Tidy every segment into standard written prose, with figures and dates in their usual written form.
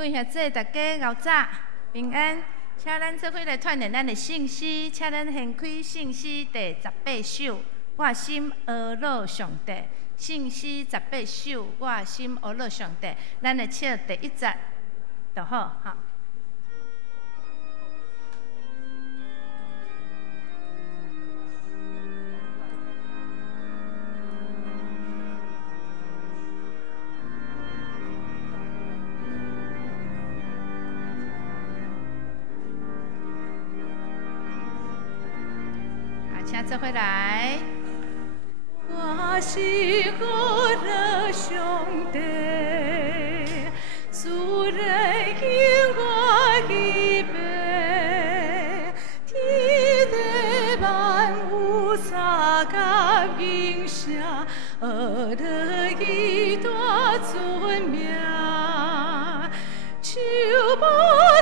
各位兄弟，大家后早平安，请咱做伙来串联咱的信息，请咱掀开信息第18首，我心阿乐上帝。信息18首，我心阿乐上帝。咱来唱第1节就好，哈。请做伙来。我是阿乐上帝，主来敬我预备，天地万物三甲应声，阿乐伊大尊名，手无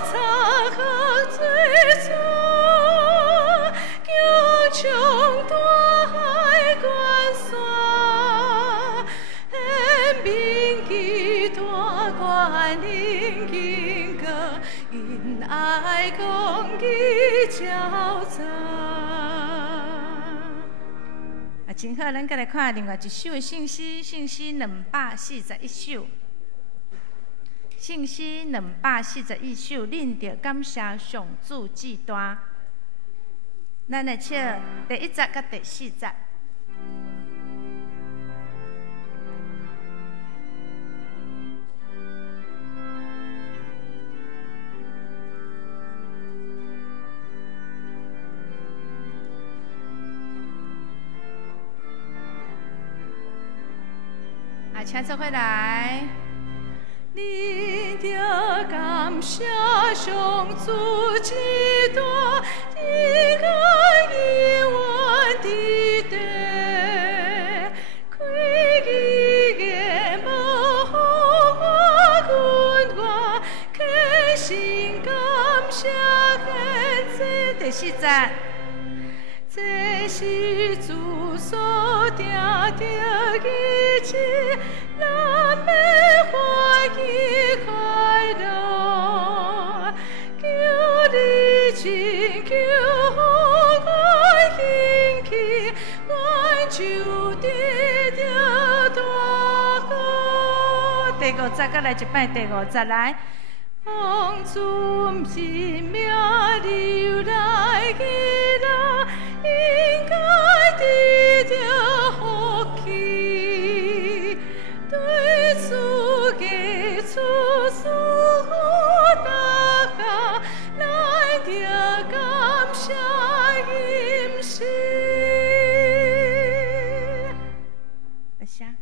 残行最初。强大海关山，天命基大观音经歌，因爱公义交杂。真好，咱再来看另外一首的信息，信息241首。信息241首，恁着感谢上主至大。咱来唱第1节甲第4节。请做伙来。你着感谢上主至大，你个永远的地，开基的幕予我恳心感谢献这第4节。这是主所定的日子，咱要欢喜快乐，求你真求我兴起，愿就得着大好。第5节，再来一摆，第5节来。风尊生命流来去啦，应该得着福气，对主嘅出事大家，咱着感谢恩师。阿啥？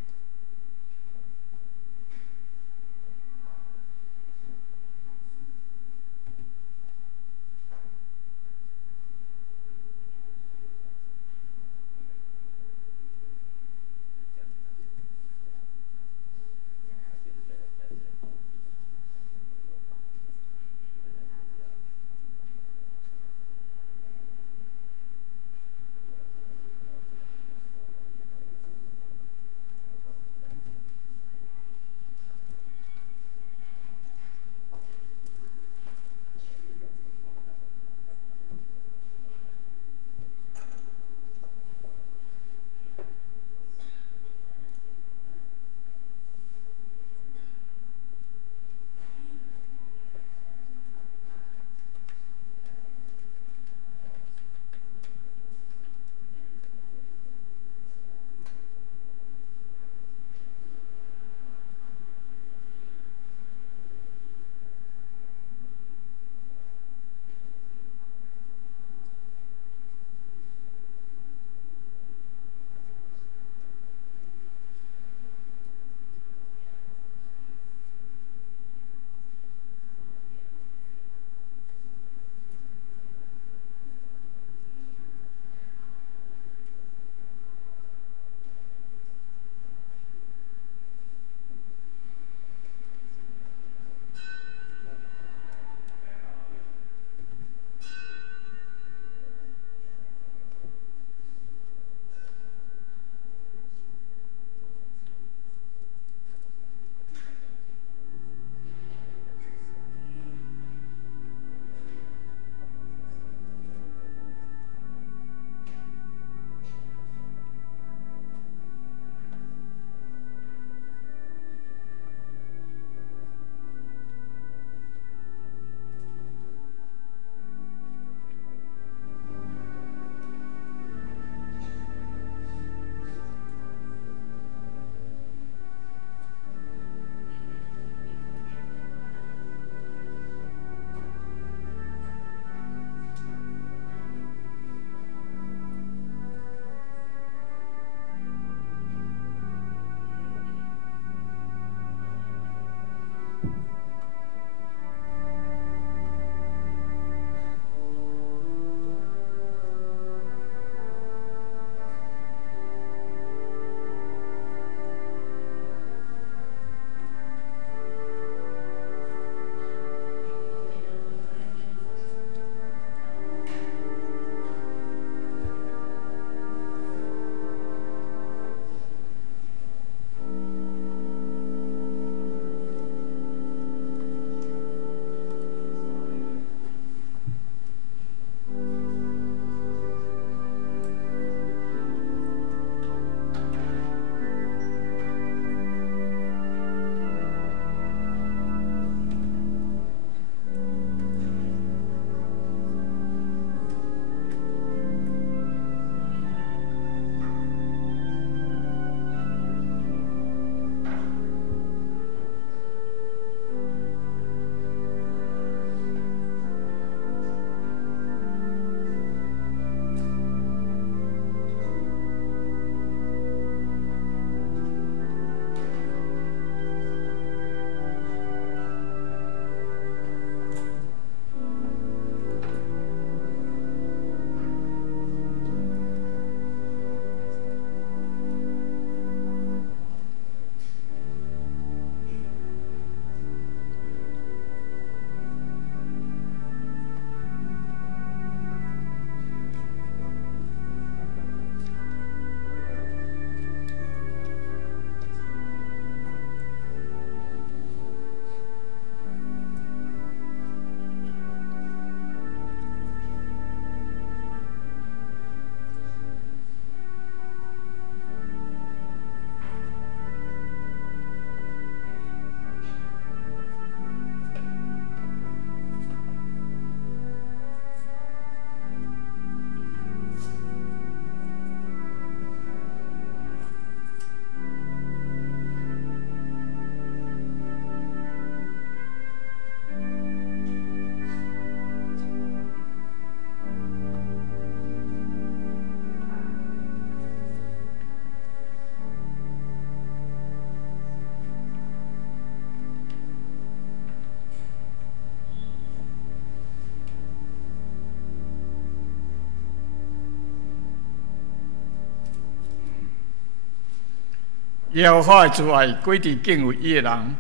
耶和华的慈爱归伫敬畏伊的人，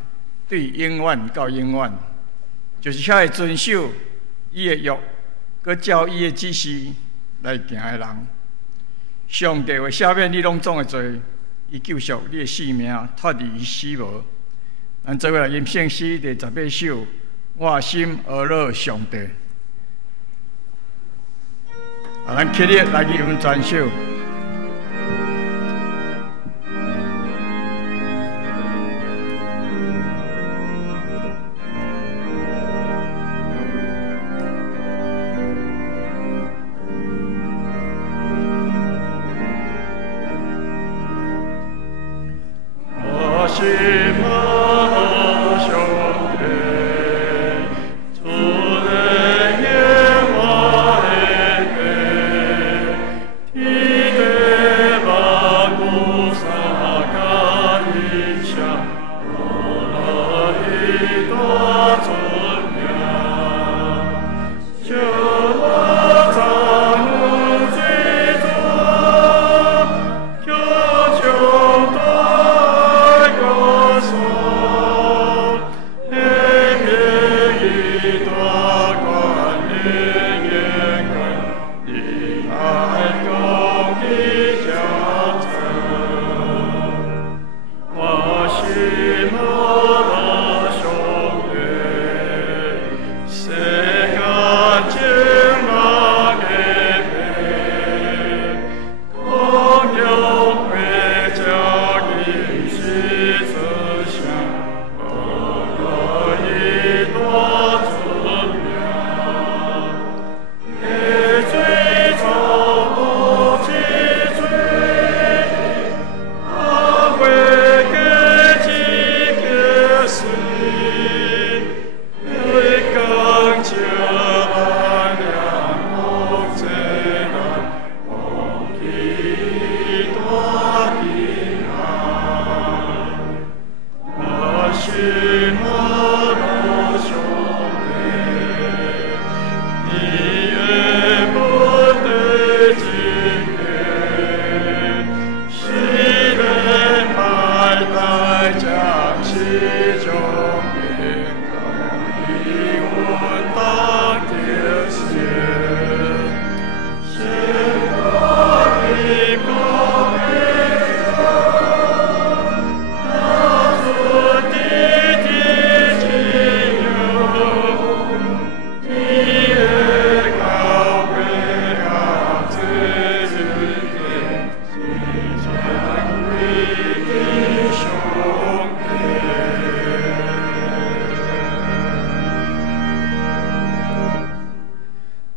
对永远到永远，就是遐会遵守伊的约，佮照伊的指示来行的人。上帝会赦免你拢总的罪，伊救赎你的性命，脱离伊死亡。咱做伙来吟圣诗第18首，我心而乐上帝。咱起立来吟全首。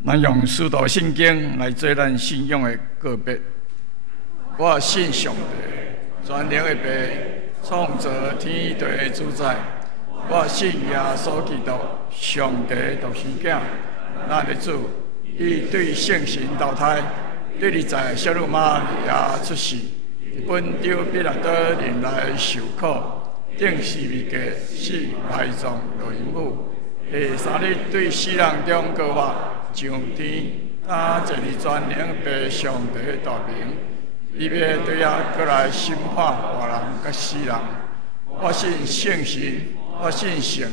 咱用使徒圣经来做咱信仰的告别。我信上帝，全能的爸，创造天地的主宰。我信耶稣基督，上帝独生子，咱的主。伊对圣神投胎，对你在小路马也出世，本着彼拉多人来受苦，定是未嫁，死埋葬落阴府。第三日对死人中告我。上天他这里全能被上帝的大名，伊要对啊过来审判活人甲死人。我信圣神，我信圣，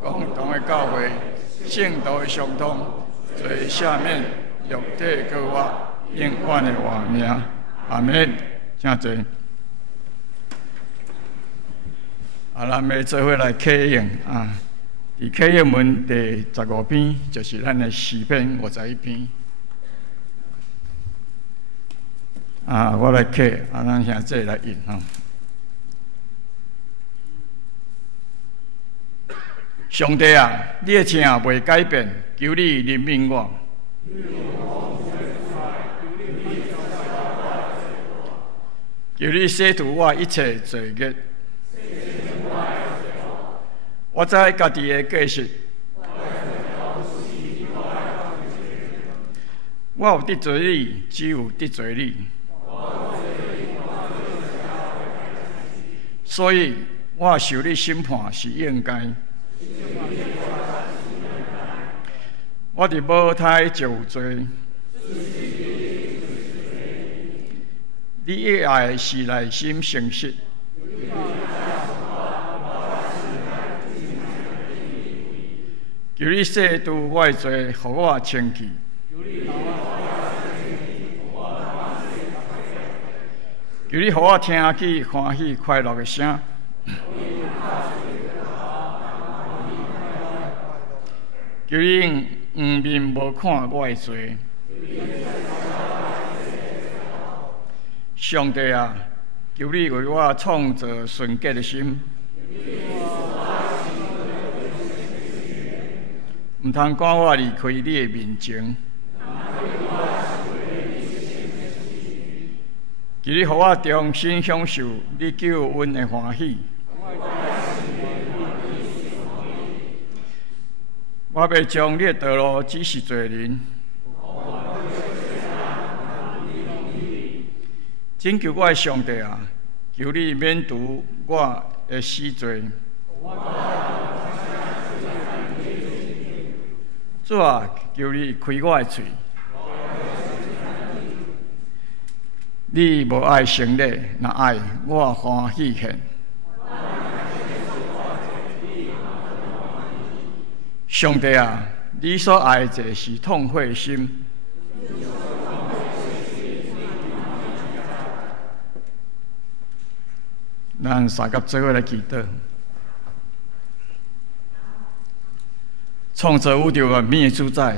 共同的教会，圣道的相通，最下面肉体告我永远的活命。阿门。真多。咱要做伙来启用啊。伫启应文第15篇，就是咱的诗篇51篇。我来启，咱现在来引吼。上帝啊，你的情袂改变，求你怜悯我。求你洗除我一切罪孽。我知家己的过失，我有得罪你，只有得罪你，所以我受你审判是应该。我伫母胎就有罪，你的爱是内心诚实。求你赦除我的罪，互我清气。求你互我听起欢喜快乐的声。求你面无看我的罪。上帝啊，求你为我创造纯洁的心。唔通赶我离开你的面前。求你互我重新享受你救恩的欢喜。我要将你的道路指示罪人。拯救我的上帝啊，求你免除我的死罪。主啊，求你开我的嘴。你无爱成立，若爱我欢喜献。上帝啊，你所爱的就是痛悔心。咱三甲做伙来祈祷。创造宇宙万物的主宰，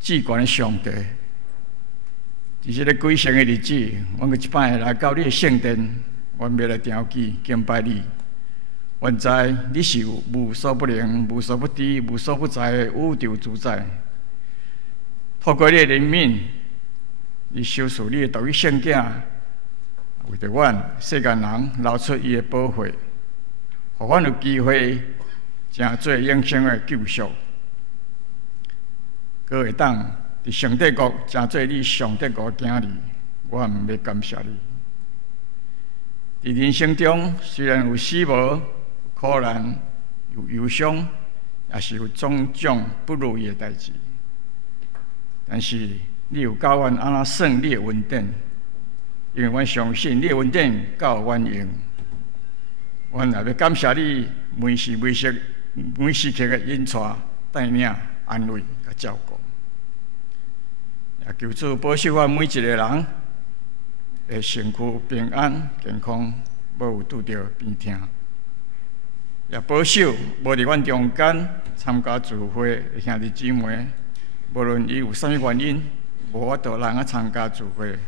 至高的上帝，在这个鬼神的日子，阮阁一摆来到你的圣殿，阮要来调祭敬拜你。原知你是有无所不能、无所不知、无所不在的宇宙主宰。透过你的怜悯，你收束你的独一圣囝，为着阮世间人流出伊的宝血，互阮有机会成做永生的救赎，阁会当伫上帝国成做你上帝国的囝儿。我毋要感谢你。伫人生中虽然有死无、苦难、有忧伤，也是有种种不如意的代志，但是你有教阮安怎算你的恩典，因为阮相信你的恩典够阮用。阮也要感谢你每时刻的引带、带领、安慰、甲照顾。也求主保守阮每一个人的身躯平安健康，无有拄着病痛。也保守无伫阮中间参加聚会的兄弟姊妹，无论伊有啥物原因，无法度人参加聚会，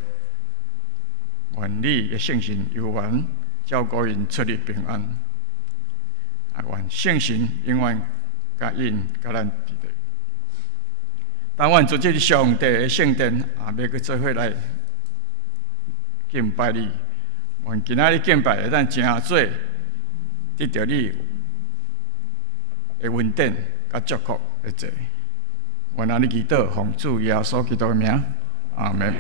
愿你的圣神悠远照顾因出入平安。啊，愿圣神永远甲因甲咱伫咧。当阮做这个上帝的圣殿，要去做伙来敬拜你。愿今仔日敬拜会当真做得到你的恩典甲祝福的做。愿安尼祈祷，奉主耶稣基督的名，阿门。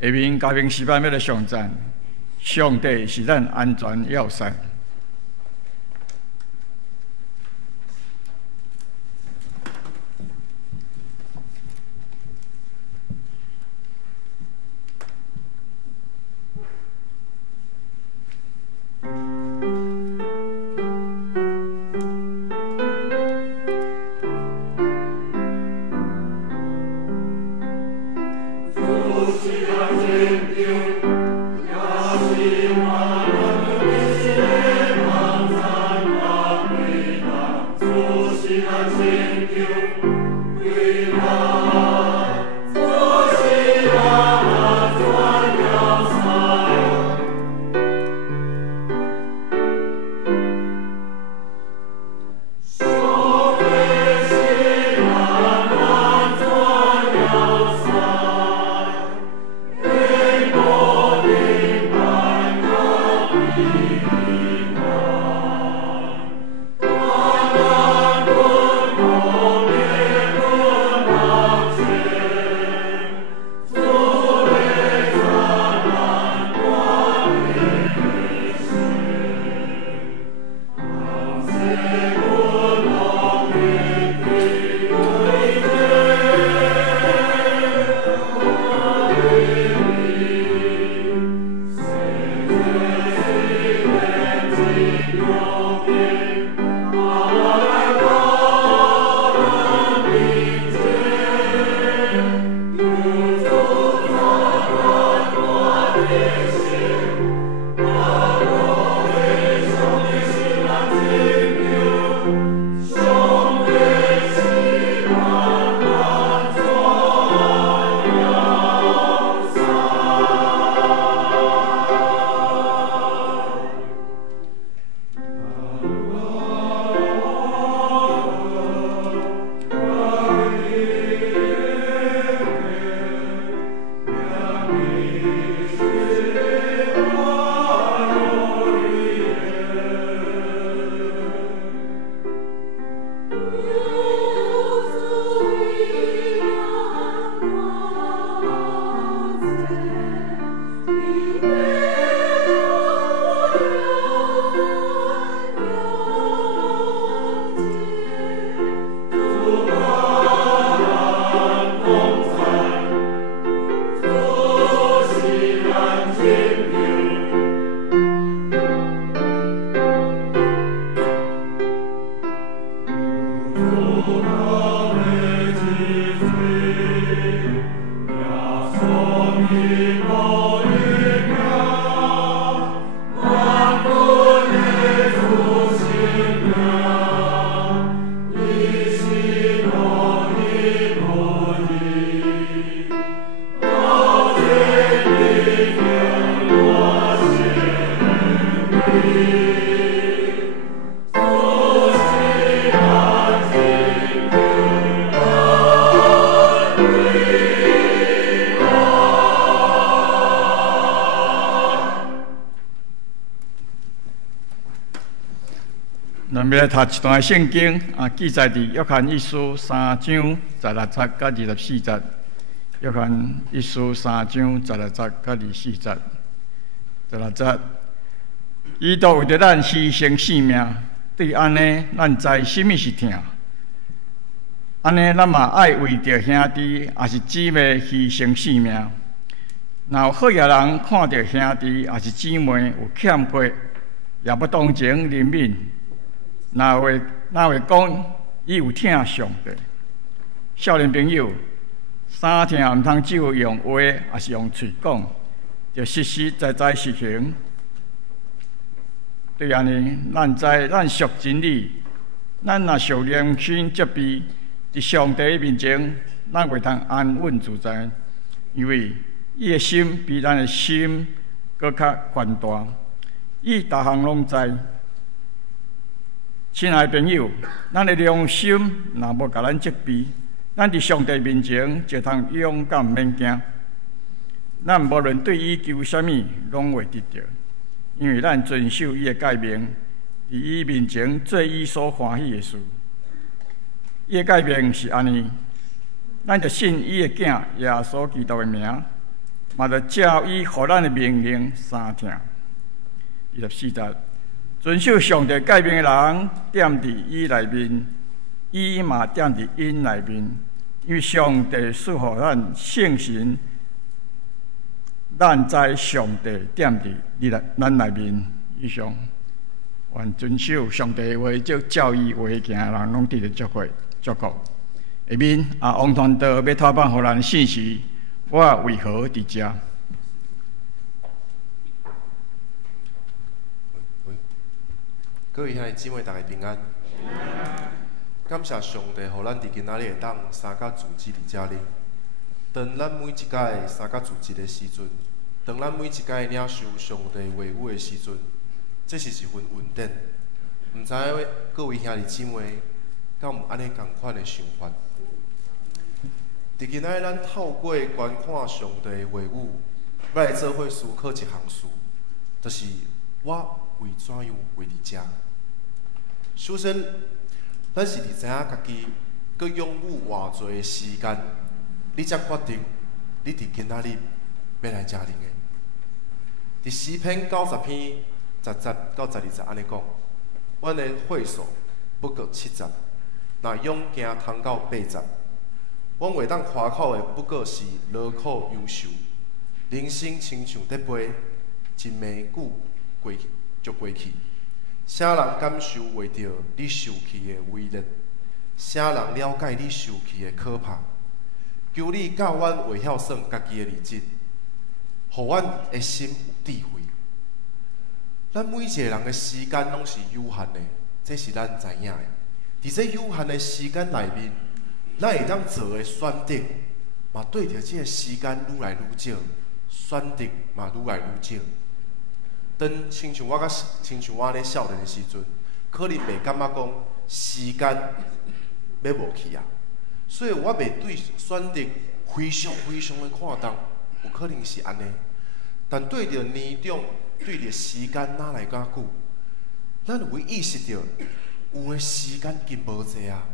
下面嘉宾诗班要来上赞，上帝是咱安全要塞。Yeah. 咱要来读一段圣经，记载伫约翰一书3章16节到24节。约翰一书3章16节到24节。16节，伊都为着咱牺牲性命，对安尼，咱知什么是疼。安尼，咱嘛爱为着兄弟也是姊妹牺牲性命。若有好野人看到兄弟也是姊妹有欠缺，也不同情怜悯。哪会讲伊有疼上帝？少年朋友，三疼毋通只有用话，也是用嘴讲，就实实在在实行。对安尼，咱知咱属真理，咱若受良心责备，伫上帝面前，咱袂通安稳自在，因为伊的心比咱的心搁较宽大，伊逐项拢知。亲爱的朋友，咱的良心若无甲咱责备，咱伫上帝面前就通勇敢免惊。咱无论对伊求啥物，拢会得到，因为咱遵守伊的诫命，伫伊面前做伊所欢喜的事。伊的诫命是安尼，咱着信伊的囝耶稣基督的名，嘛着照伊互咱的命令三听。24节。遵守上帝诫命的人，踮伫伊内面，伊嘛踮伫因内面。因为上帝赐予咱圣神，咱知上帝踮伫咱内面。以上，愿遵守上帝的话，就照伊话行的人，拢得到祝福。下面王传道要托放予咱的信息，我为何伫遮？各位兄弟姊妹，大家平安。感谢上帝，予咱伫今仔日会当三甲主祭伫遮里。当咱每一届三甲主祭的时阵，当咱每一届领受上帝话语的时阵，这是一份恩典。毋知影各位兄弟姊妹，敢有安尼同款的想法？伫今仔日，咱透过观看上帝的话语，要来做伙思考一项事，就是我为怎样为伫遮？首先，咱是伫知影家己佮拥有偌济的时间，你才决定你伫今仔日要来遮灵的。伫诗篇90篇10到12节安尼讲，阮的岁数不过70，若勇行通到80，阮会当夸口的不过是劳苦忧愁，人生亲像在飞，一暝久过去，就过去。啥人感受袂到你受气的威力？啥人了解你受气的可怕？求你教阮会晓算家己的日子，互阮的心有智慧。咱每一个人的时间拢是有限的，这是咱知影的。伫这有限的时间内面，咱会当做的选择，嘛对着这个时间愈来愈少，选择嘛愈来愈少。当亲像我安尼少年的时阵，可能袂感觉讲时间要无去啊，所以我袂对选择非常的看重，有可能是安尼。但对着年长，对着时间哪来甲久，咱有意识到有的时间已经无济啊，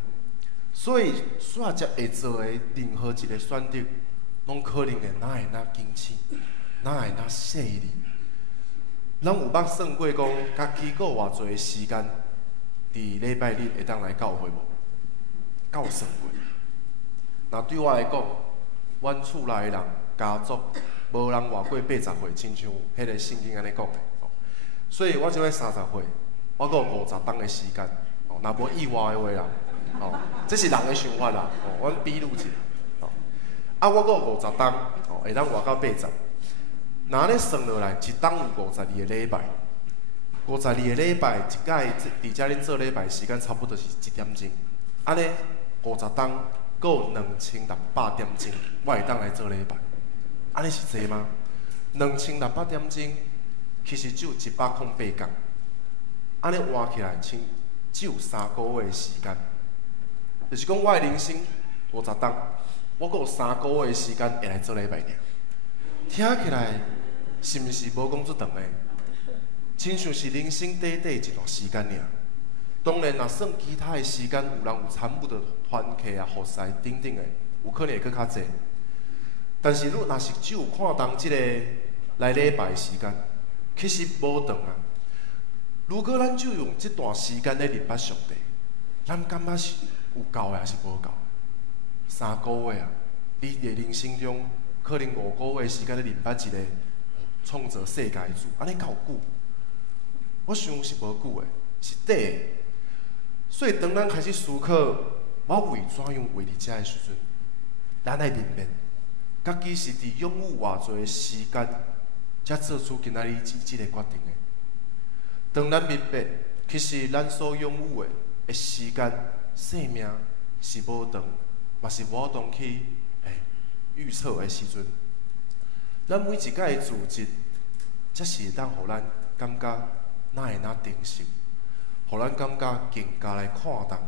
所以煞才会做的任何一个选择，拢可能会哪会哪惊醒，哪会哪细腻。咱有捌算过讲，家己阁有偌济时间，伫礼拜日会当来教会无？够算过。那对我来讲，阮厝内的人、家族，无人活过80岁，亲像迄个圣经安尼讲的。所以我即摆30岁，我阁有50冬的时间。若无意外的话啦，这是人的想法啦。阮比喻一下。我阁有50冬，会当活到80。若安尼算落来，一冬有52个礼拜，52个礼拜，一届伫遮恁做礼拜时间差不多是1点钟。安尼50冬，阁有2600点钟，我会当来做礼拜。安尼是济吗？2600点钟，其实只有108天。安尼换起来，只有3个月的时间。就是讲，我的人生50冬，我阁有3个月的时间会来做礼拜尔。听起来是毋是无讲遮长的？亲像是人生短短一段时间尔。当然，若算其他的时间，有人有参与着团契啊、服侍等等的，有可能会搁较济。但是，若是只有看重即个来礼拜的时间，其实无长啊。如果咱就用这段时间来认捌上帝，咱感觉是有够的还是无够？3个月啊，你的人生中可能5个月的时间来认捌一个创造世界的主，安尼够久？我想是无久的，是短的。所以当咱开始思考，我为怎样为伫遮的时阵，咱来明白，家己是伫拥有偌济的时间，才做出今仔日即个决定的。当咱明白，其实咱所拥有的时间、生命是无长，嘛是无当去预测的时阵，咱每一届的自责，才是会当互咱感觉哪会哪珍惜，互咱感觉更加来看重，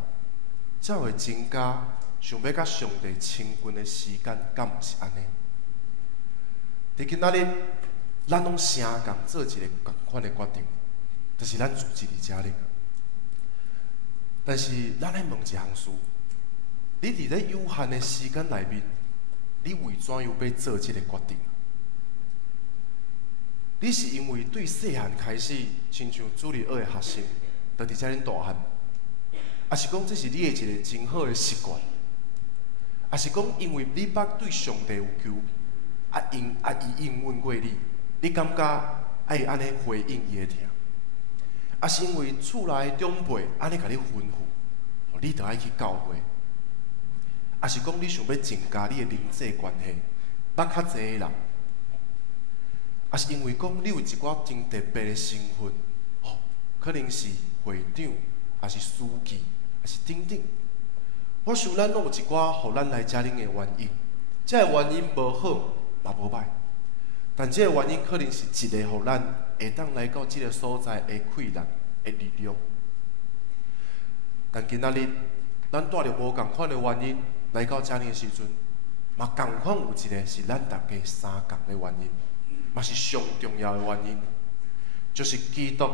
才会增加想要甲上帝亲近的时间，敢毋是安尼？伫今仔日，咱拢成共做一个共款的决定。就是咱自己伫遮咧，但是咱来问一项事：你伫咧有限的时间内面，你为怎样要做这个决定？你是因为对细汉开始，亲像主日学的学生，就伫遮咧大汉，还是讲这是你的一个真好的习惯？还是讲因为你捌对上帝有求，伊应允过你，你感觉爱安尼回应伊的听？啊，是因为厝内长辈安尼甲你吩咐，你着爱去教会；啊，是讲你想要增加你的人际关系，捌较济个人；啊，是因为讲你有一寡真特别的身份，可能是会长，还是书记，还是等等。我想咱拢有一寡互咱来遮恁的原因，这个原因无好嘛无歹，但这个原因可能是一个互咱会当来到这个所在的困难的力量。但今仔日，咱带着无共款的原因来到遮尔的时阵，嘛共款有一个是咱大家相共的原因，嘛是上重要的原因，就是基督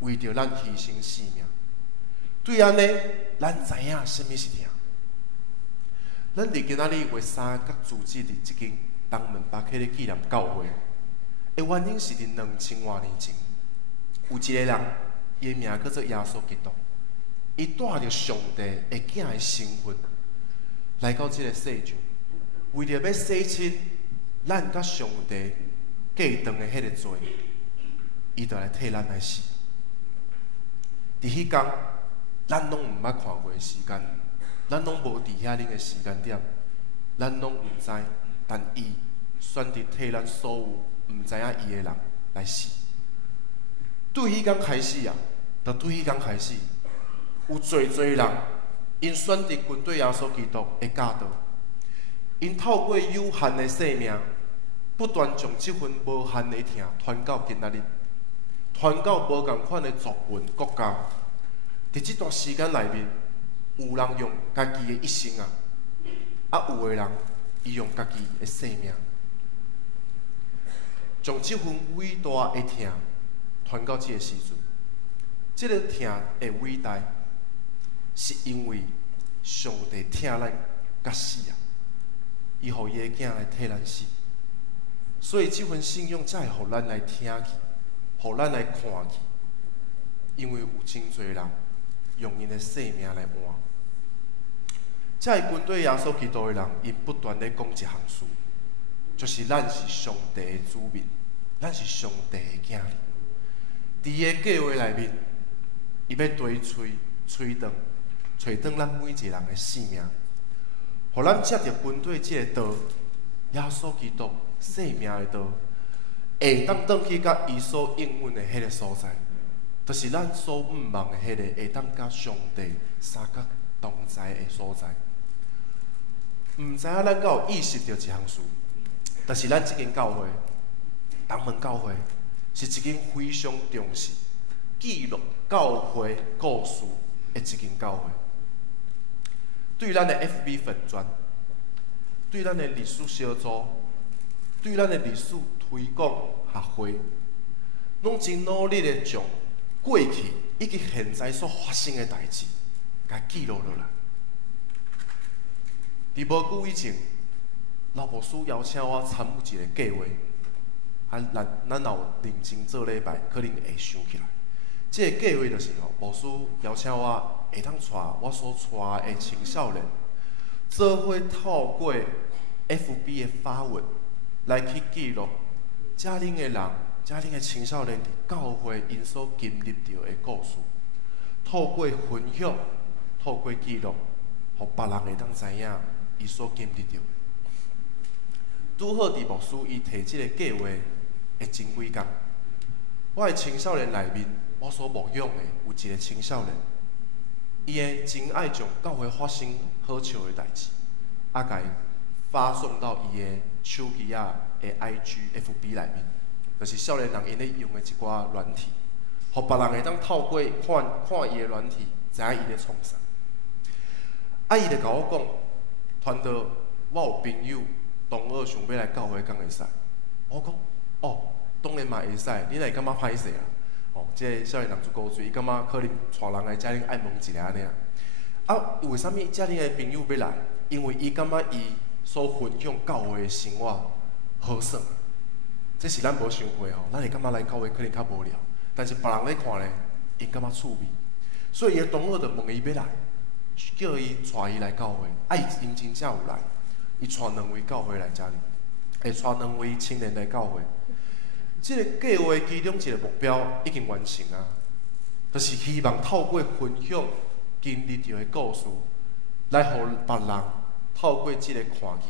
为着咱牺牲性命。对安尼，咱知影什么是疼。咱伫今仔日月3甲主旨伫即间东门北溪的纪念教会，的原因是伫2000多年前，有一个人，伊的名叫做耶稣基督，伊带着上帝的囝的身份来到即个世上，为着要洗清咱甲上帝隔断的迄个罪，伊就来替咱来死。伫迄天，咱拢毋捌看过时间，咱拢无伫遐恁个时间点，咱拢毋知，但伊选择替咱所有毋知影伊的人来死。对迄天开始啊，就对迄天开始，有侪人，因选择跟对耶稣基督的教导，因透过有限的生命，不断将即份无限的疼传到今仔日，传到无共款的族群国家。伫即段时间内面，有人用家己的一生啊，有的人伊用家己的生命，将即份伟大的疼传到即个时阵。即个疼的伟大，是因为上帝疼咱甲死啊，伊互伊的囝来替咱死，所以即份信仰才会互咱来听去，互咱来看去，因为有真侪人用因的生命来换。才会跟对耶稣基督的人，因不断咧讲一项事，就是咱是上帝的子民，咱是上帝的囝儿。伫伊的计划内面，伊要追转咱每一个人的性命，互咱接着跟对即个道，耶稣基督生命的道，会当转去甲伊所应允的迄个所在，就是咱所毋望的迄个会当甲上帝三角同在的所在。毋知影咱敢有意识到一项事，就是咱即间教会，东门教会是一间非常重视记录教会故事的一间教会。对咱的 FB 粉专，对咱的历史小组，对咱的历史推广学会，拢真努力的将过去以及现在所发生的代志，甲记录落来。伫无久以前，老牧师邀请我参与一个计划，咱若有认真做礼拜，可能会想起来。这个计划就是牧师邀请我，会当带我所带的青少年，做伙透过 FB 的发文来去记录遮恁的人、遮恁的青少年伫教会因所经历到的故事，透过分享、透过记录，互别人会当知影伊所经历到。拄好伫牧师伊提即个计划的前几工，我的青少年内面，我所牧养的有一个青少年，伊会真爱将教会发生好笑的代志，甲伊发送到伊的手机的 IG、FB 内面，就是少年人因咧用的一寡软体，互别人会当透过看伊的软体，知影伊咧创啥。伊就甲我讲，传道，我有朋友同学想要来教会，敢会使？我讲，哦，当然嘛会使，你会感觉歹势啦？哦，即个少年人足古锥，伊感觉可能带人来遮尔爱问一下安尼啦。啊，为什物遮尔的朋友要来？因为伊感觉伊所分享教会的生活好耍，这是咱无想过吼。咱会感觉来教会可能较无聊，但是别人咧看咧，因感觉趣味，所以伊的同学就问伊要来，叫伊带伊来教会。伊因真正有来，伊带2位教会来遮尔，会带2位青年来教会。这个计划其中一个目标已经完成啊，就是希望透过分享经历到的故事，来互别人透过这个看见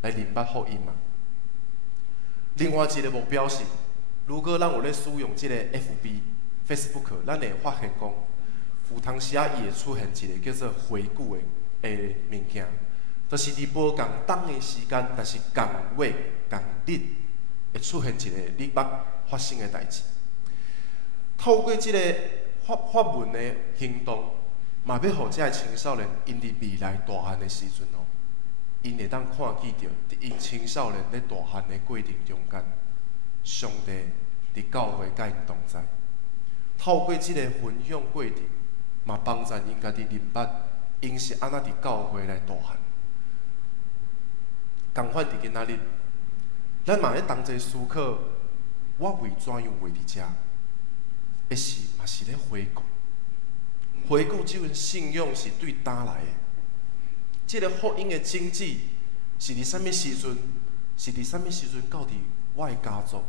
来明白福音嘛。另外一个目标是，如果咱有咧使用这个 FB、Facebook， 咱会发现讲，有当时啊，伊会出现一个叫做回顾的物件，就是伫无共当的时间，但是共月、共日。会出现一个你捌发生的代志，透过这个发文的行动，嘛要互这个青少年因伫未来大汉的时阵哦，因会当看见到伫因青少年咧大汉的过程中间，上帝伫教会甲因同在。透过这个分享过程，嘛帮助因家己明白，因是安怎伫教会来大汉。共款伫今仔日。咱嘛咧同齐思考，我为怎样会伫遮？的是嘛是咧回顾这份信仰是对哪来的？这个福音的经济是伫什么时阵？是伫什么时阵到伫我的家族？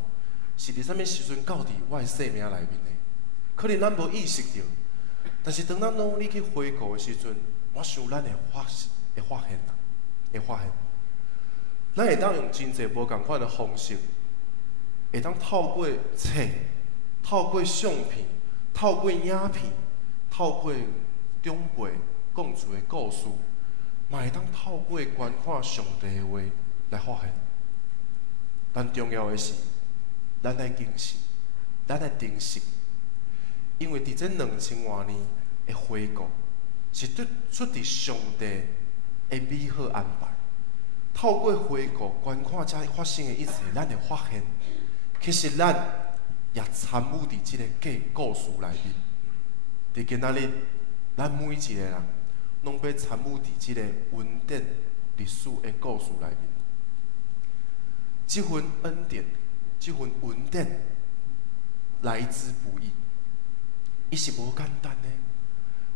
是伫什么时阵到伫我的生命内面的？可能咱无意识到，但是当咱努力去回顾的时阵，我想咱会发现啦，会发现，咱会当用真侪无共款的方式，会当透过册、透过相片、透过影片、透过长辈讲出的故事，嘛会当透过观看上帝的话来发现。但重要的是，咱来坚持，咱来珍惜，因为伫这2000多年的回顾，是出自上帝的美好安排。透过回顾观看遮发生的一切，咱会发现，其实咱也参与伫即个故事内面。伫今仔日，咱每一个人拢要参与伫即个稳定历史的故事内面。这份恩典，这份稳定，来之不易，伊是无简单的。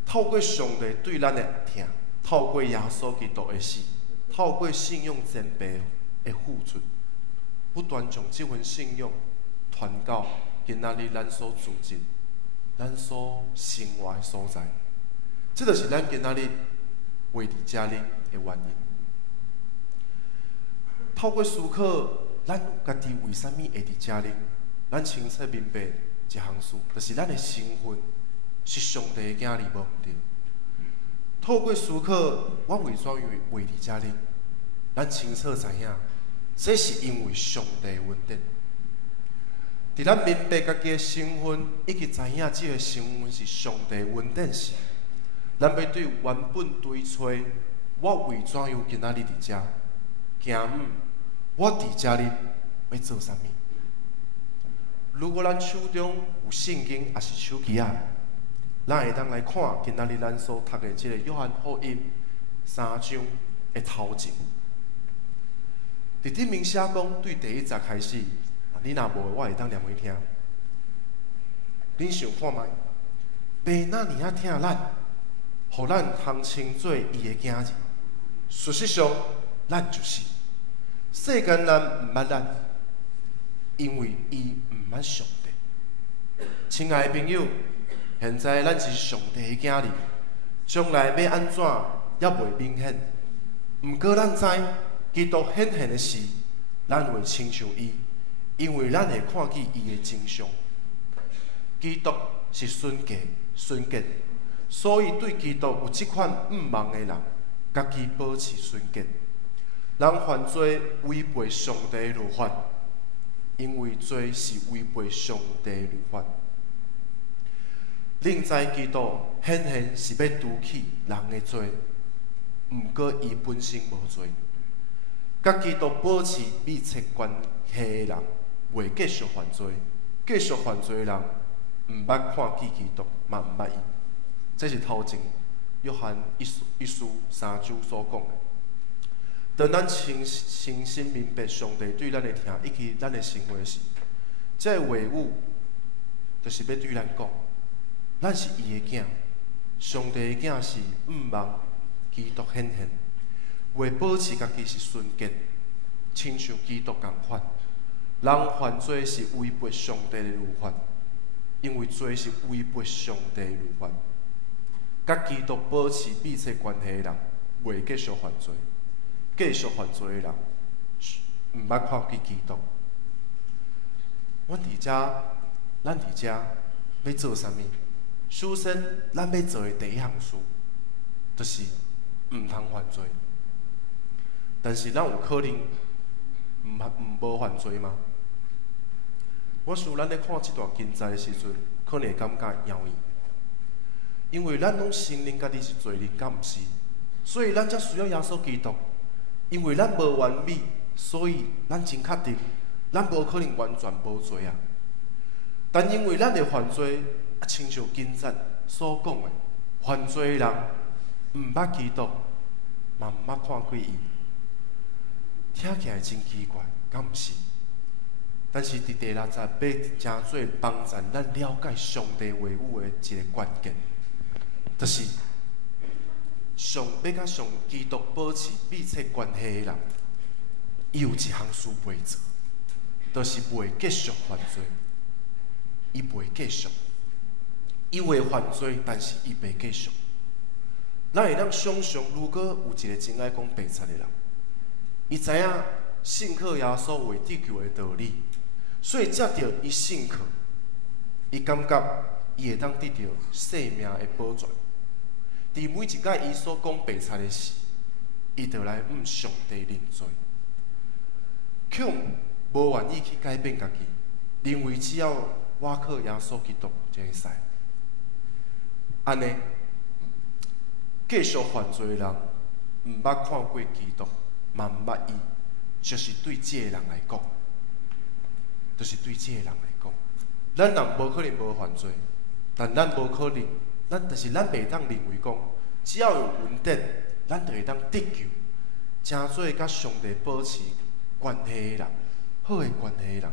透过上帝对咱的疼，透过耶稣基督的死，透过信仰前辈的付出，不断将这份信仰传到今仔日咱所住进、咱所生活的所在。这就是咱今仔日为伫遮里的原因。透过思考，咱家己为虾米会伫遮里？咱清楚明白一项事，就是咱的身份是上帝的囝儿，无毋对。透过思考，我为怎样为伫遮里？咱清楚知影，这是因为上帝的恩典。伫咱明白家己的身份，以及知影这个身份是上帝的恩典时，咱要对原本对揣，我为怎样今仔日伫遮？惊我伫遮里要做啥物？如果咱手中有圣经，也是手机啊，咱会当来看今仔日咱所读的这个约翰福音3章的头前。伫顶面写讲，对第1节开始，你若无，我会当念给你听。恁想看觅？爸那尔啊疼咱，互咱通称做伊的囝儿。事实上，咱就是。世间人毋捌咱，因为伊毋捌上帝。亲爱的朋友，现在咱是上帝的囝儿，将来要安怎也袂明显。毋过咱知，基督显现的时，咱会亲像伊，因为咱会看见伊的真相。基督是纯洁、纯洁，所以对基督有即款毋盲的人，家己保持纯洁。人犯罪违背上帝的律法，因为罪是违背上帝的律法。另在基督显现是要除去人的罪，毋过伊本身无罪。甲基督保持密切关系的人，袂继续犯罪；继续犯罪的人，毋捌看见基督，嘛毋捌伊。这是头前约翰一书3章所讲的。当咱清心明白上帝对咱的疼，以及咱的生活时，这个话语就是要对咱讲，咱是伊的囝，上帝的囝是毋盲基督显现，为保持家己是纯洁，亲像基督共款。人犯罪是违背上帝的律法，因为罪是违背上帝的律法。甲基督保持密切关系的人，袂继续犯罪。继续犯罪的人，毋捌看见基督。阮伫遮，咱伫遮要做啥物？首先，咱要做的第一项事，就是毋通犯罪。但是，咱有可能无犯罪吗？我想咱咧看这段经节的时阵，可能会感觉妖异，因为咱拢承认家己是罪人，敢毋是？所以咱才需要耶稣基督。因为咱无完美，所以咱真确定，咱无可能完全无罪啊。但因为咱的犯罪，亲像经节所讲的，犯罪的人毋捌基督，嘛毋捌看过伊，听起来真奇怪，敢毋是？但是伫第6节要真做帮助咱了解上帝话语的一个关键，就是要甲上基督保持密切关系的人，伊有一项事袂做，就是袂继续犯罪，伊袂继续。伊会犯罪，但是伊袂继续。咱会当想象，如果有一个真爱讲白贼的人，伊知影信靠耶稣为得救的道理，所以接着伊信靠，伊感觉伊会当得到生命的保全。伫每一届伊所讲白贼的事，伊就来上帝认罪，却无愿意去改变家己，认为只要我靠耶稣基督就会使。安尼，继续犯罪的人，毋捌看过基督，嘛毋捌伊，就是对这个人来讲，就是对这个人来讲，咱人无可能无犯罪，但咱无可能，咱袂当认为讲，只要有恩典，咱就会当得救，真做甲上帝保持关系的人，好的关系的人。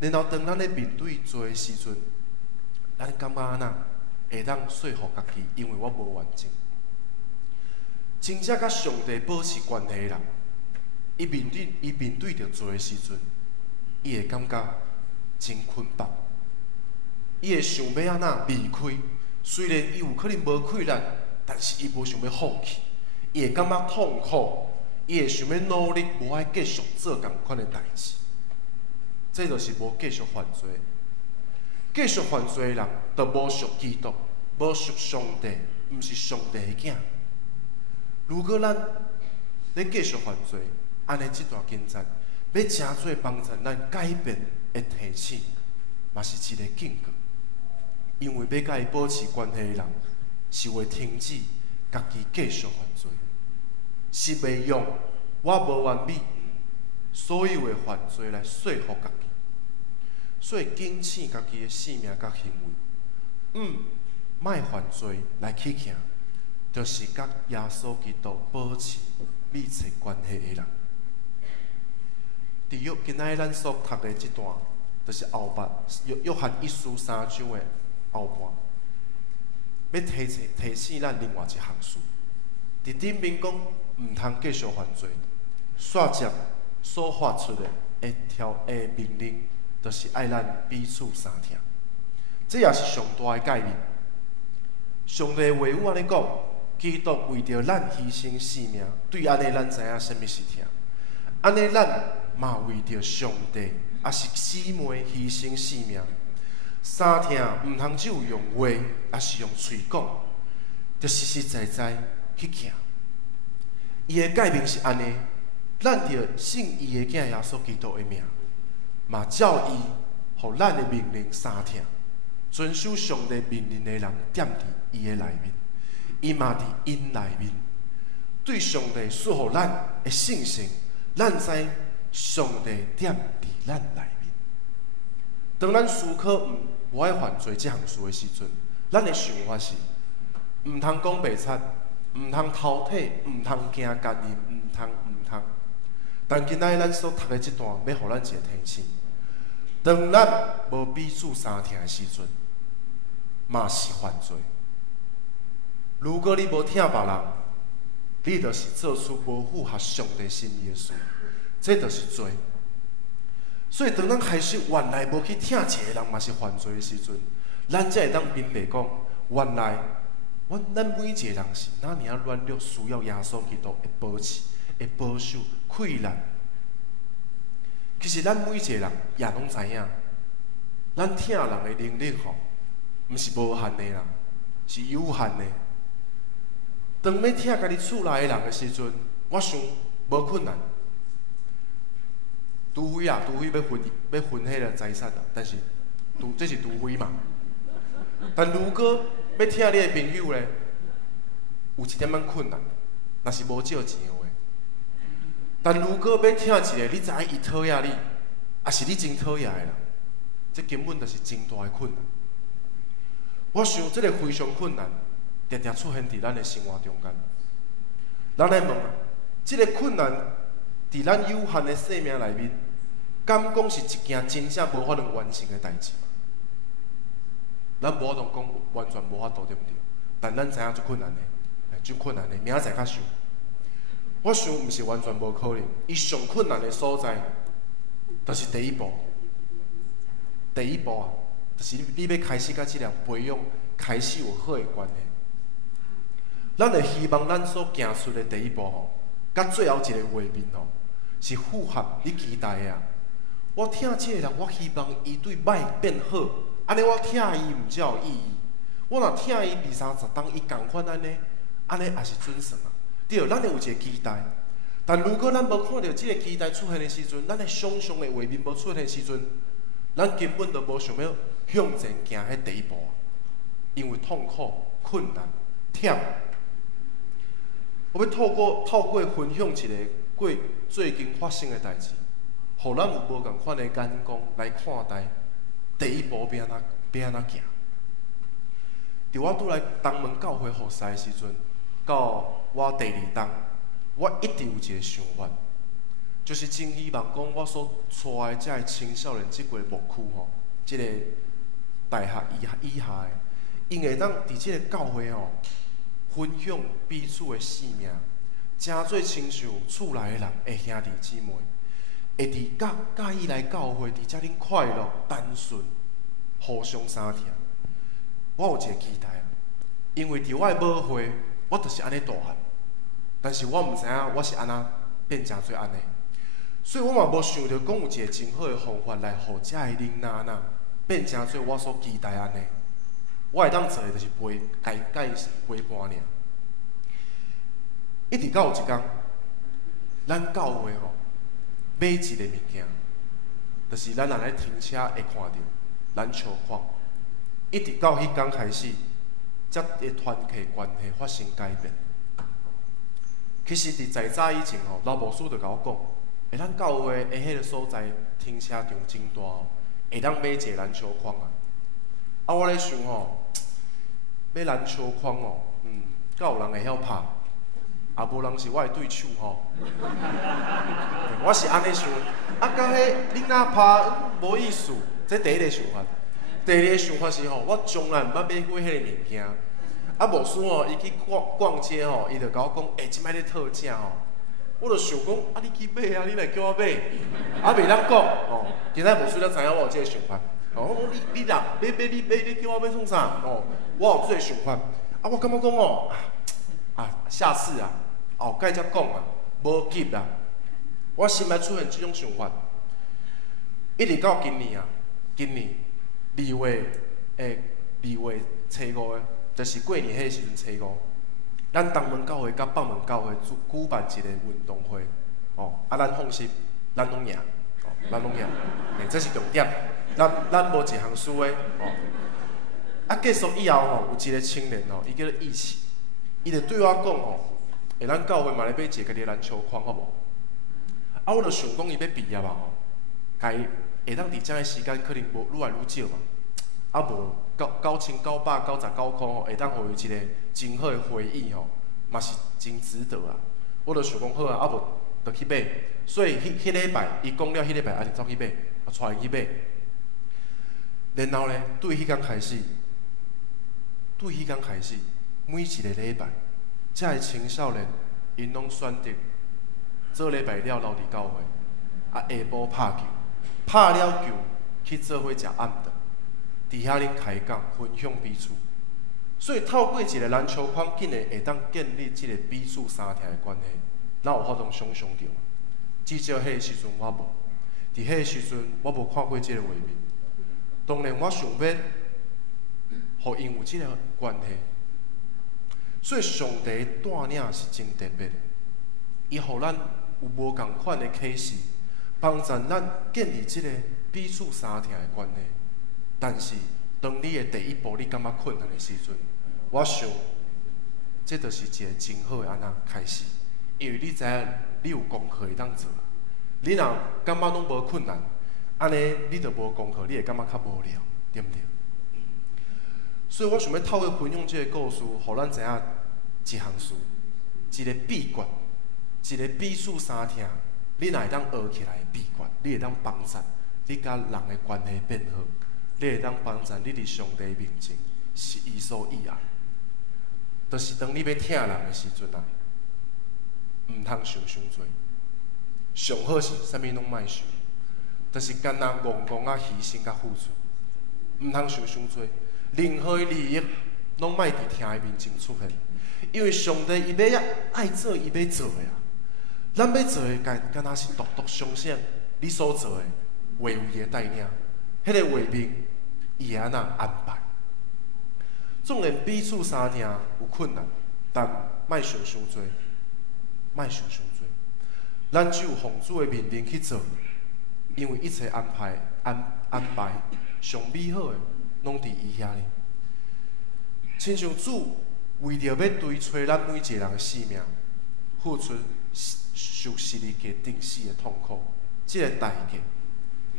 然后当咱咧面对罪的时阵，咱感觉安那？会当说服家己，因为我无完整。真正甲上帝保持关系的人，伊面对着罪的时阵，伊会感觉真捆绑，伊会想要安那离开。虽然伊有可能无困难，但是伊无想要放弃，伊会感觉痛苦，伊会想要努力，无爱继续做同款的代志。这就是无继续犯罪。继续犯罪的人，就无属基督，无属上帝，毋是上帝的囝。如果咱咧继续犯罪，安尼这段经节要真做帮助咱改变的提醒，嘛是一个警告。因为要甲伊保持关系的人，是会停止家己继续犯罪，是袂用我无完美，所以会犯罪来说服家己。所以警醒家己的性命甲行为，莫犯罪来去行，就是甲耶稣基督保持密切关系的人。伫今仔日咱所读的这段，就是后半约翰一书3章的后半，要提醒咱另外一项事。伫顶面讲毋通继续犯罪，煞接所发出的命令。就是爱咱彼此相听，这也是上大的概念。上帝话语安尼讲，基督为着咱牺牲性命，对安尼咱知影什么是听。安尼咱嘛为着上帝，也是姊妹牺牲性命。相听毋通只有用话，也是用嘴讲，就实实在在去行。伊的界面是安尼，咱着信伊的囝耶稣基督的名。嘛照伊，互咱的命令相听，遵守上帝命令的人，踮伫伊的内面，伊嘛伫因内面，对上帝赐予咱的信心，咱知上帝踮伫咱内面。当咱思考无爱犯罪这项事的时阵，咱的想法是：毋通讲白贼，毋通偷摕，毋通惊奸淫，毋通。但今仔日咱所读的这段，要互咱一个提醒：当咱无彼此相听的时阵，嘛是犯罪。如果你无听别人，你就是做出无符合上帝心意的事，这就是罪。所以，当咱开始原来无去听一个人嘛是犯罪的时阵，咱才会当明白讲，原来咱每一个人是哪尔啊软弱，需要耶稣基督的保持、的保守。困难，其实咱每一个人也拢知影，咱听人的能力吼，毋是无限的啦，是有限的。当要听家己厝内的人的时阵，我想无困难。除非要分迄个财产啦，但是这是除非嘛。但如果要听你的朋友咧，有一点仔困难，若是无借钱的话。但如果要听一个，你知影伊讨厌你，也是你真讨厌的人，这根本就是真大的困难。我想这个非常困难，常常出现伫咱的生活中间。咱来问啊，这个困难伫咱有限的生命内面，敢讲是一件真正无法能完成的代志？咱无法度讲完全无法度，对不对？但咱知影最困难的，最困难的，明仔载较想。我想毋是完全无可能，伊上困难的所在，就是第一步。第一步啊，就是你要开始甲即个培养开始有好的关系。咱会希望咱所行出的第一步吼，甲最后一个画面吼，是符合你期待的啊。我听即个人，我希望伊对歹变好，安尼我听伊毋才有意义。我若听伊20-30当伊共款安尼也是准算啊。对，咱会有一个期待。但如果咱无看到即个期待出现的时阵，咱的想象的画面无出现的时阵，咱根本就无想要向前行迄第一步啊。因为痛苦、困难、忝。我要透过分享一个最近发生的代志，互咱有无共款的眼光来看待第一步要安怎行。伫我拄来东门教会服侍的时阵，到我第2冬，我一直有一个想法，就是真希望讲我所带的这青少年即个牧区吼，即个大学以下的，因会当伫即个教会吼。分享彼此的性命，真做亲像厝内的人的兄弟姊妹，会伫介意来教会，伫遮尔快乐、单纯、互相相疼。我有一个期待啊，因为伫我的母会，我就是安尼大汉，但是我毋知影我是安怎变真做安尼，所以我嘛无想着讲有一个真好的方法来互遮的囡仔仔变真做我所期待安尼。我会当做的就是陪伴尔。一直到有一天，咱教会吼买一个物件，就是咱若来停车会看到篮球框。一直到迄天开始，才个团契关系发生改变。其实伫在早以前吼，老牧师就甲我讲，咱教会的迄个所在停车场真大哦，会当买一个篮球框啊。啊，我咧想吼，买篮球框哦，敢有人会晓拍？啊，无人是我的对手吼。我是安尼想，啊，甲迄囡仔拍无意思，这第一个想法。第二个想法是吼，我从来毋捌买过迄个物件。啊，牧师吼，伊去逛街吼，伊就甲我讲，即摆咧特价吼。我就想讲，啊，你去买啊，你来叫我买，啊，袂当讲哦。今仔牧师才知影我有即个想法。哦，你若买，你叫我买创啥？哦，我有即个想法。啊，我感觉讲哦，下次啊，后摆才讲啊，无急啦。我心内出现即种想法，一直到今年2月初5的，就是过年迄个时阵初5，咱东门教会甲北门教会举办一个运动会，哦，啊，咱放心，咱拢赢，哦，咱拢赢，这是重点。咱无一项输的，哦。啊，结束以后吼，有一个青年吼，伊叫做义气，伊就对我讲吼，咱教会嘛来买一个家己篮球框，好无？啊，我就想讲伊要毕业嘛吼，甲伊会当伫遮个时间可能无愈来愈少嘛，啊无9999块吼，会当互伊一个真好的回忆吼，嘛是真值得啊。我就想讲好啊，啊无就去买。所以迄礼拜，伊讲了迄礼拜，就走去买，带伊去买。然后呢，对迄天开始，每一个礼拜，遮个青少年，因拢选择做礼拜了留伫教会，啊下晡拍球，拍了球去做伙食暗顿，伫遐咧开讲分享彼此。所以透过一个篮球框，竟然会当建立即个彼此相疼的关系，咱有法通想象到。至少迄个时阵我无，伫迄个时阵我无看过即个画面。当然，我想要，互因有即个关系，所以上帝带领是真特别的。伊互咱有无共款的启示，帮助咱建立即个彼此相疼的关系。但是，当你的第一步你感觉困难的时阵，我想，这就是一个真好的安那开始，因为你知影你有功课会当做，你若感觉拢无困难。安尼，你就无功课，你会感觉较无聊，对不对？所以我想要透过分享这个故事，互咱知影一项事，一个秘诀，一个彼此相疼，你若会当学起来的秘诀，你会当帮助你甲人的关系变好，你会当帮助你伫上帝面前是伊所喜爱。就是当你要疼人的时阵啊，毋通想伤多，上好是啥物拢莫想。就是干那戆戆啊，牺牲甲付出，毋通想伤多，任何利益拢莫伫听的面前出现，因为上帝伊要爱做伊要做的啊，咱要做的敢若是独独相信你所做的话有伊的带领，迄个画面伊会安那安排。纵然彼此相听有困难，但莫想伤多，莫想伤多，咱只有奉主的命令去做，因为一切安排上美好的，拢伫伊遐哩。亲像主为着要追找咱每一个人的性命，付出受十字架钉死的痛苦，这个代价，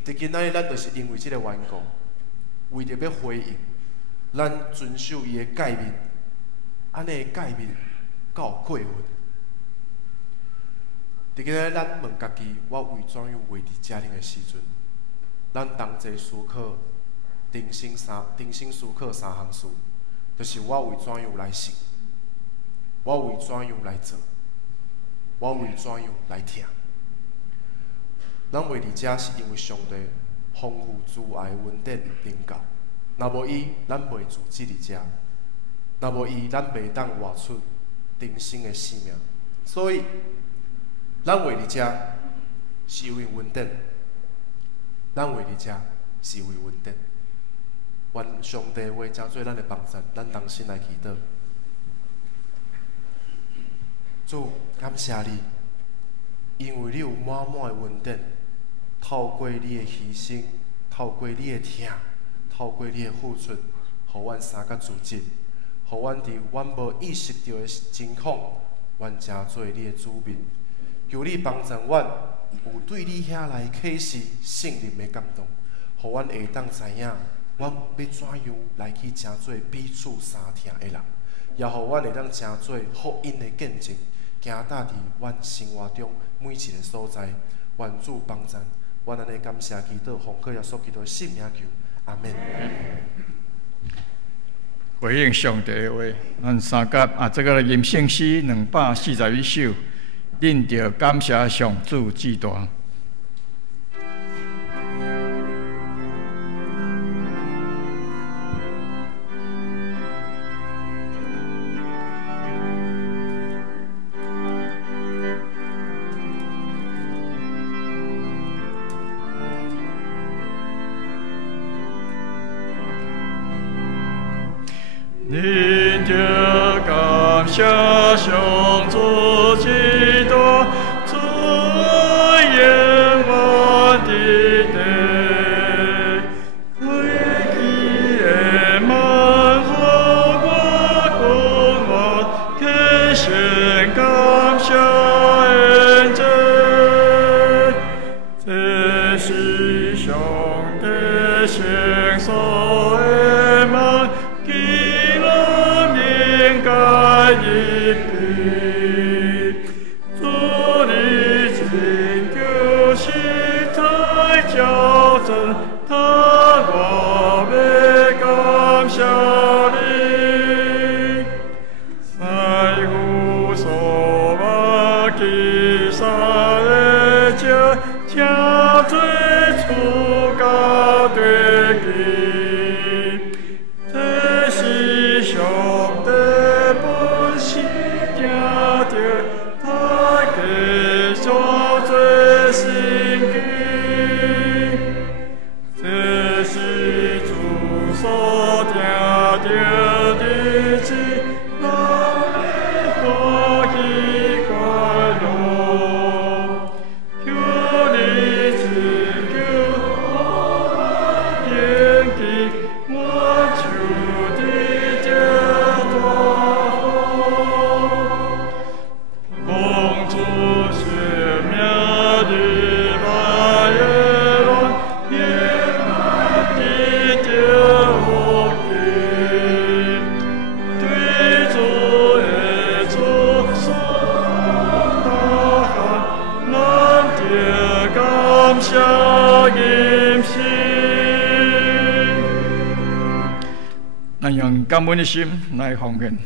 伫今仔日咱就是因为这个缘故，为着要回应，咱遵守伊的诫命，安尼的诫命才有过分。伫今仔日咱问家己，我为怎样为伫家庭的时阵，咱同齐思考，定心思考三项事，就是我为怎样来信，我为怎样来做，我为怎样来听。咱为伫遮是因为上帝丰富慈爱恩典领教，若无伊，咱袂住即伫遮；若无伊，咱袂当活出定心的生命。所以，咱为伫遮是因为恩典，咱为伫遮是为恩典。愿上帝话成做咱的帮助，咱同心来祈祷。主，感谢你，因为你有满满的恩典，透过你的牺牲，透过你的疼，透过你的付出，互阮三甲自责，互阮伫阮无意识到的情况，阮成做你的子民。求你帮助阮，有对你遐来启示圣灵的感动，互阮会当知影。阮要怎样来去成做彼此相听的人，也互阮会当成做福音的见证，行踏伫阮生活中每一个所在。愿主帮助，阮安尼感谢祈祷，奉靠耶稣基督的圣名求，阿门。回应上帝的话，咱三甲这个吟圣诗241首，恁着感谢上主至大。恁着感谢上主至大，主永远的地，开启的门，互我光荣，启现感谢恩典。这是上帝圣所的门。一笔，主你拯救是太矫正，我要感谢你。在无所望其上的家，请最初高对己，这是上帝。咱用感恩的心来奉献。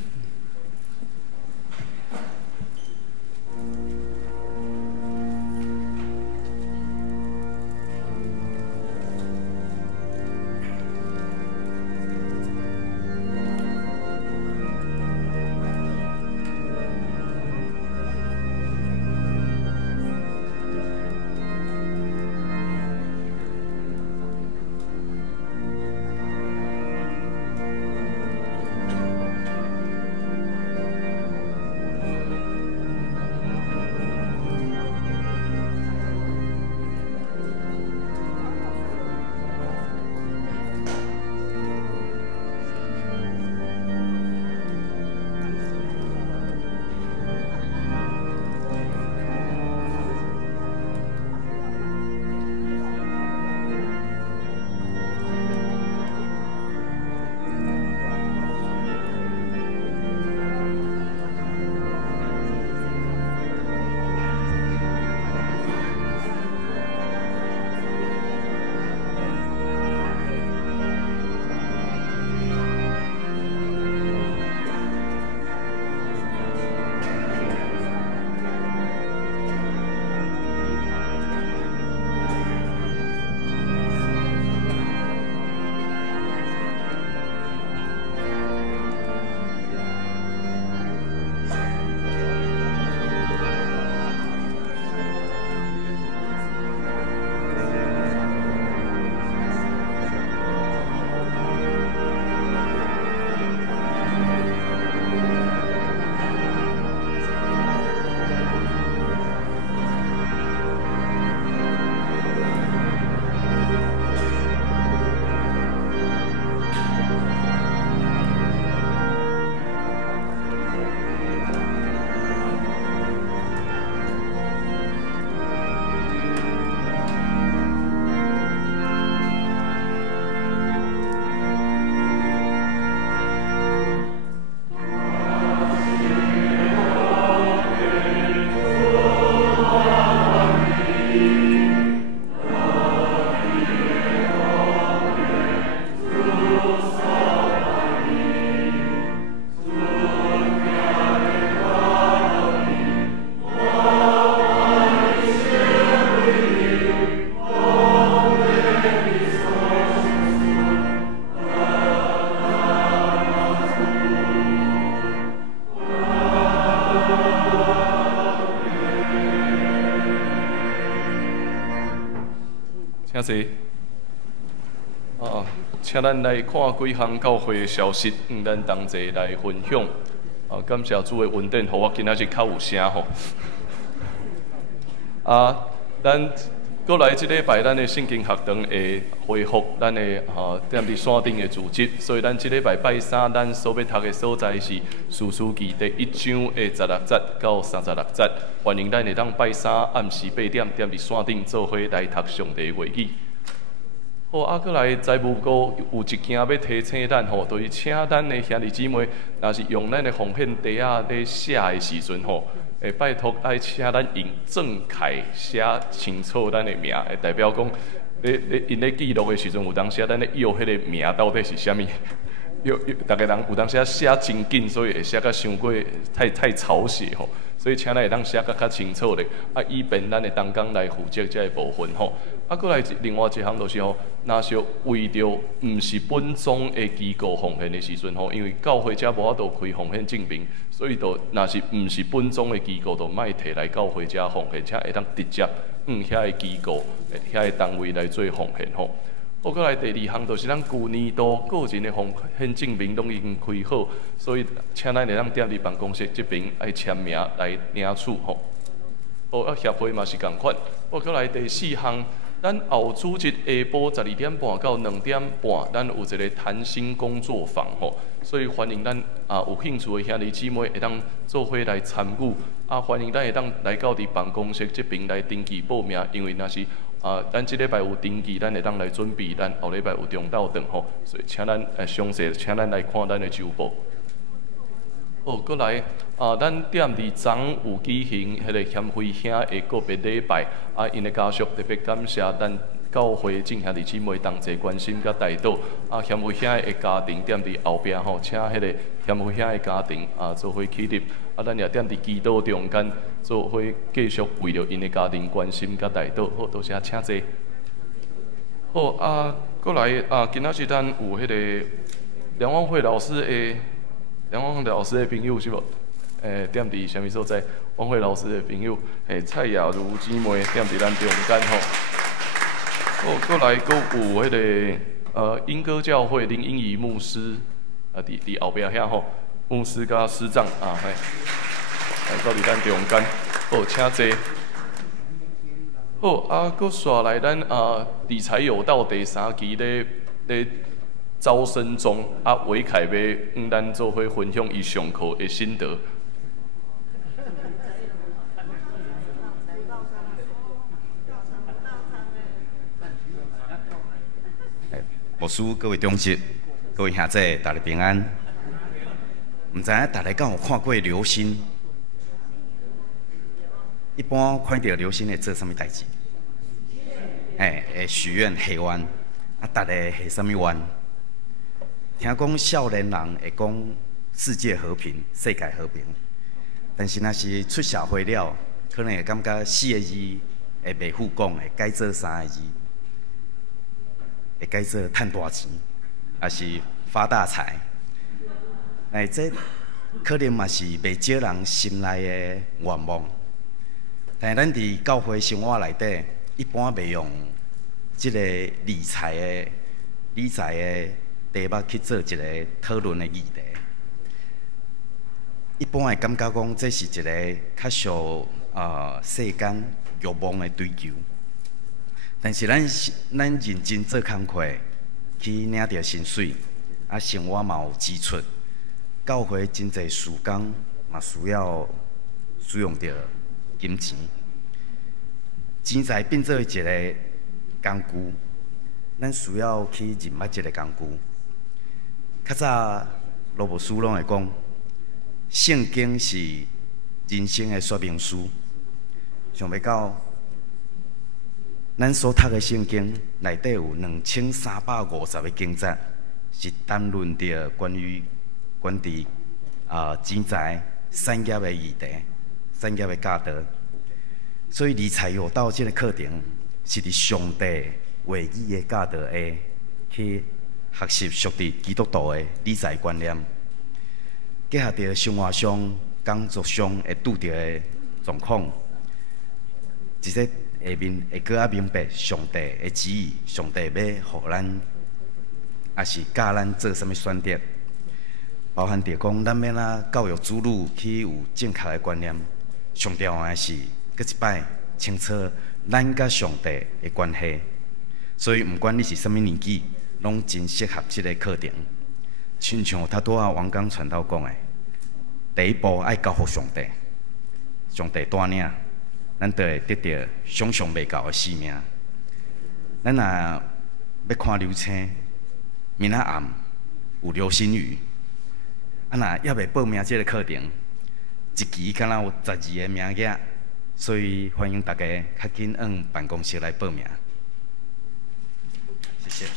请坐。请咱来看几项教会的消息，咱同齐来分享。感谢主的恩典，互我今仔日较有声吼。咱过来即礼拜，咱的圣经学堂会恢复咱的踮伫山顶的组织，所以咱即礼拜拜三，咱所要读的所在是《士师记》第1章的16节到36节。欢迎咱会当拜三暗时8点踮伫山顶做伙来读上帝的话语。好，过来财务局有一件要提醒咱吼，就是请咱的兄弟姊妹，若是用咱的奉献袋仔咧写的时阵吼，会拜托爱请咱用正楷写清楚咱的名，会代表讲，因咧记录的时阵，有当时咱咧摇迄个名到底是啥物？大家人有当时写真紧，所以会写甲伤过太草写吼。所以请咱会当写较清楚咧，以便咱会当工来负责这个部分吼。过来另外一项就是吼，若是为着毋是本宗的机构奉献的时阵吼，因为教会遮无法度开奉献证明，所以就若是毋是本宗的机构，就莫摕来教会遮奉献，且会当直接遐个机构、遐个单位来做奉献吼。过来第二项就是咱旧年度个人的奉献证明拢已经开好，所以请咱会当踮伫办公室这边爱签名来领取吼。协会嘛是共款。过来第四项。咱后主日下晡12点半到2点半，咱有一个谈心工作坊吼，所以欢迎咱有兴趣的兄弟姊妹会当做伙来参与，欢迎咱会当来到伫办公室这边来登记报名，因为若是咱即礼拜有登记，咱会当来准备咱后礼拜有中昼顿吼，所以请咱详细请咱来看咱的周报。过来咱踮伫昨有举行迄个协会兄的个别礼拜，因的家属特别感谢咱教会众兄弟姊妹同齐关心甲带导，协会兄的家庭踮伫后壁吼，请迄个协会兄的家庭做伙起立，咱也踮伫祈祷中间做伙继续为着因的家庭关心甲带导。好，多谢，请坐。好过来今仔日咱有迄个梁王慧老师的。梁王慧老师的朋友是无？踮伫啥物所在？王慧老师的朋友，蔡雅茹姊妹踮伫咱中间吼。过来，阁有迄个莺歌教会林英仪牧师伫后壁遐吼，牧师甲师长到伫咱中间。好，请坐。好阁刷来咱理财有道第3期咧。招生中韦凯要咱做伙分享伊上课的心得。牧师、各位同志、各位兄弟，大家平安。唔知影大家敢有看过流星？一般看到流星会做啥物代志？会许愿、下愿，大家下啥物愿？听讲少年人会讲世界和平、世界和平，但是若是出社会了，可能会感觉4个字会袂赴讲，会改做3个字，会改做赚大钱，还是发大财。这可能嘛是袂少人心内的愿望，但是咱伫教会生活内底，一般袂用即个理财的。题目去做一个讨论的议题，一般会感觉讲这是一个较属世间欲望的追求。但是咱认真做工课，去领着薪水，生活嘛有支出，教会真侪事工嘛需要使用着金钱，钱财变做一个工具，咱需要去认捌这个工具。较早罗牧师拢会讲，圣经是人生的说明书。想要到，咱所读的圣经内底有2350个经节，是谈论着关于钱财、产业的议题、产业的价值。所以理财有道这个课程，是伫上帝话语的价值下去。学习属于基督徒的理财观念，结合着生活上工作上会拄着的状况，即个下面会更较明白上帝的旨意，上帝要互咱，也是教咱做啥物选择，包含着讲咱要哪教育子女去有正确的观念，上重要的是搁一摆清楚咱甲上帝的关系。所以，毋管你是啥物年纪，拢真适合即个课程。亲像他拄仔王刚传道讲的，第一步爱交互上帝，上帝带领，咱就会得到想象袂到的生命。咱若要看流星，明仔暗有流星雨，若还未报名即个课程，一期敢若有12个名额，所以欢迎大家较紧往办公室来报名。谢谢。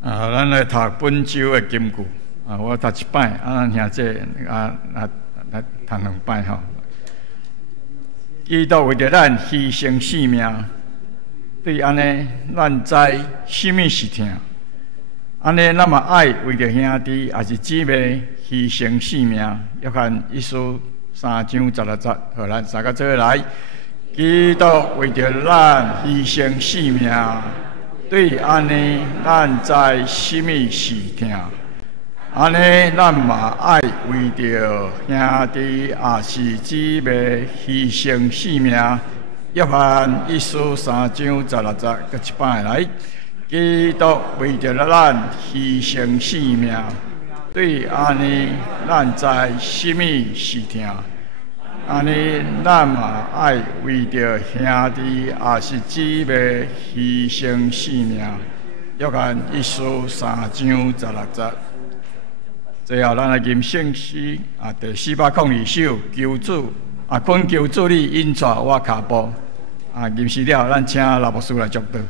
咱来读本周的金句。我读一摆，咱兄弟读2摆吼。基督为着咱牺牲性命，对安尼，咱知什么是疼。安尼，咱嘛爱为着兄弟也是姊妹牺牲性命。约翰一书3章16节，互咱三个做来。基督为着咱牺牲性命，对安尼，咱知什么是疼。安尼，咱嘛爱为着兄弟也是姊妹牺牲性命。约翰一书3章16节，搁一摆来。基督为着咱牺牲性命，对安尼，咱知什么是疼。安尼，咱嘛爱为着兄弟也是姊妹牺牲性命。约翰一书3章16节。最后，咱来吟圣诗第402首，求主恳求主你引带我脚步。吟诗了，咱请老牧师来祝祷。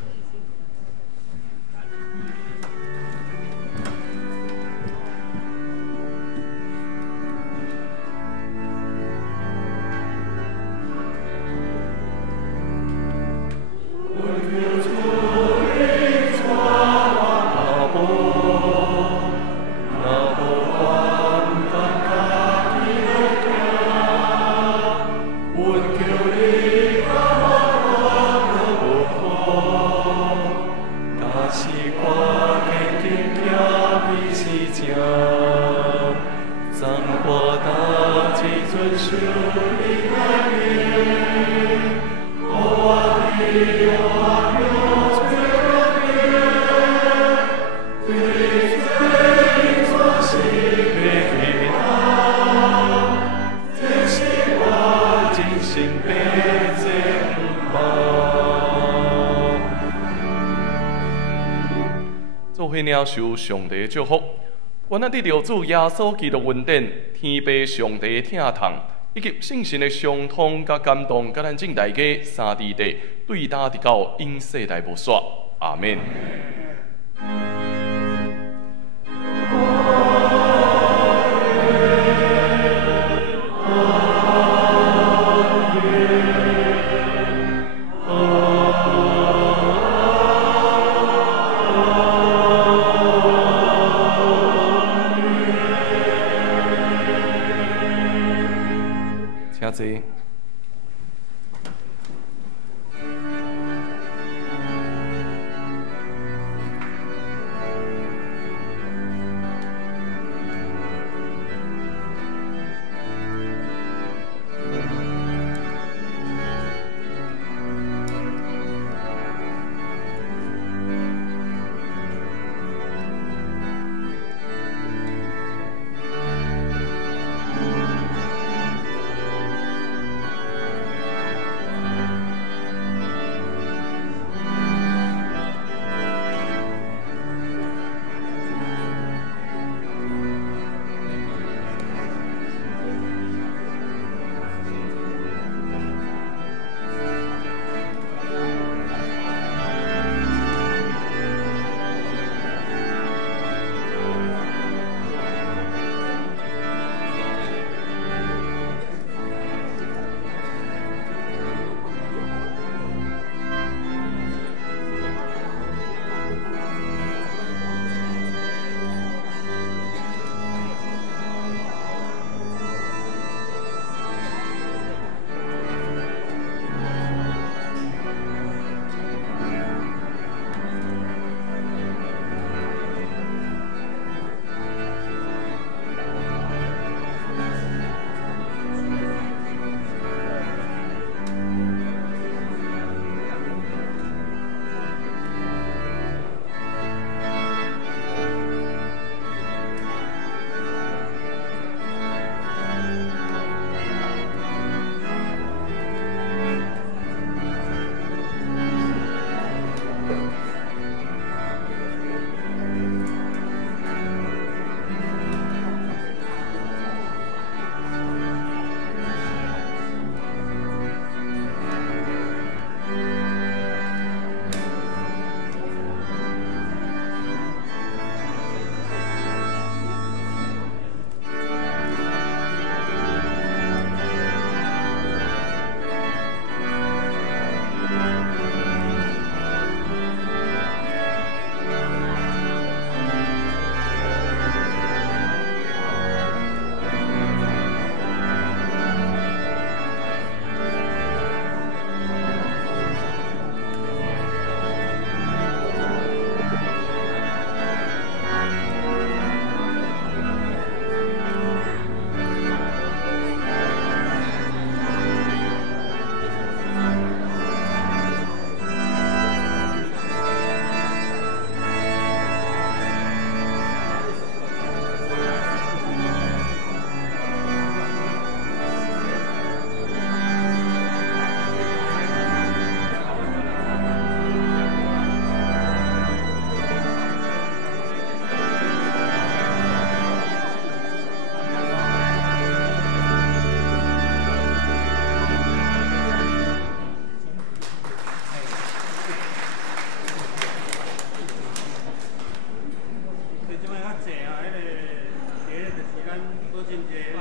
领受上帝的祝福，愿咱得着主耶稣基督恩典、天父上帝的疼痛，以及圣神的相通甲感动，甲咱正大家三地地对答直到永世代无煞。阿门。请较济啊，迄个第一就是咱保证一个